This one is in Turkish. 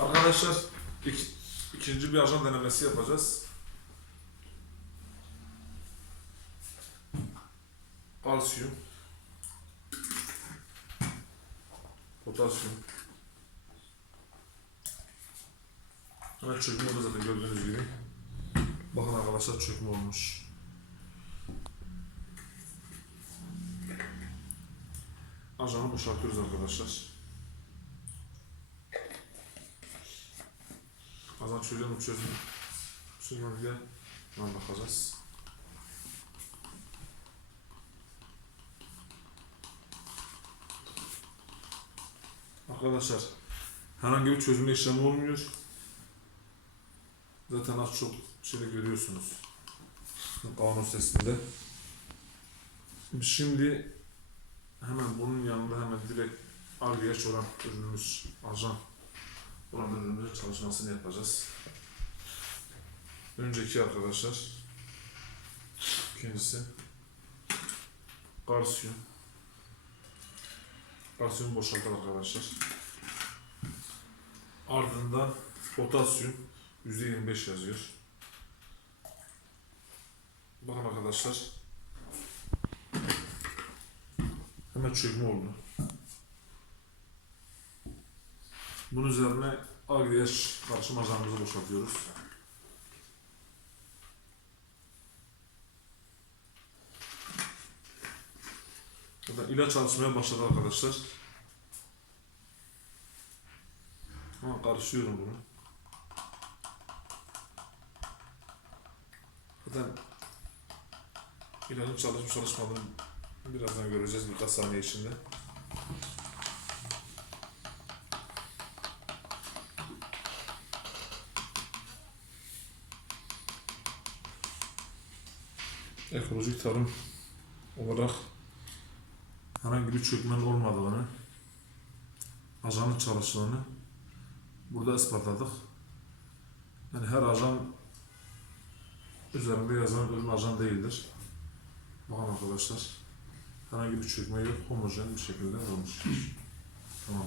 Arkadaşlar iki, ikinci bir ajan denemesi yapacağız. Kalsiyum. Potasyum. Evet çökme oldu zaten gördüğünüz gibi. Bakın arkadaşlar çökme olmuş. Ajanı boşaltıyoruz arkadaşlar. Azam çözüyor mu çözüm? Çözüm diye hemen bakacağız. Arkadaşlar herhangi bir çözümle işlemi olmuyor. Zaten az çok şeyde görüyorsunuz. Kavanoz testinde. Şimdi hemen bunun yanında hemen direkt RVH olan ürünümüz ajan olan ürünümüzün çalışmasını yapacağız. Önceki arkadaşlar ikincisi kalsiyum kalsiyum boşaltır arkadaşlar. Ardından potasyum %25 yazıyor. Bakın arkadaşlar. Hemen çökme oldu. Bunun üzerine agriyeş karışım ajanımızı boşaltıyoruz. Zaten ilaç çalışmaya başladı arkadaşlar. Ama karışıyorum bunu. Zaten ilacın çalışıp çalışmadığını birazdan göreceğiz birkaç saniye içinde. Ekolojik tarım olarak herhangi bir çökmenin olmadığını, ajanın çalıştığını burada ispatladık. Yani her ajan üzerinde yazan ürün ajan değildir. Bakın arkadaşlar, herhangi bir çökme yok, homojen bir şekilde olmuş. Tamam.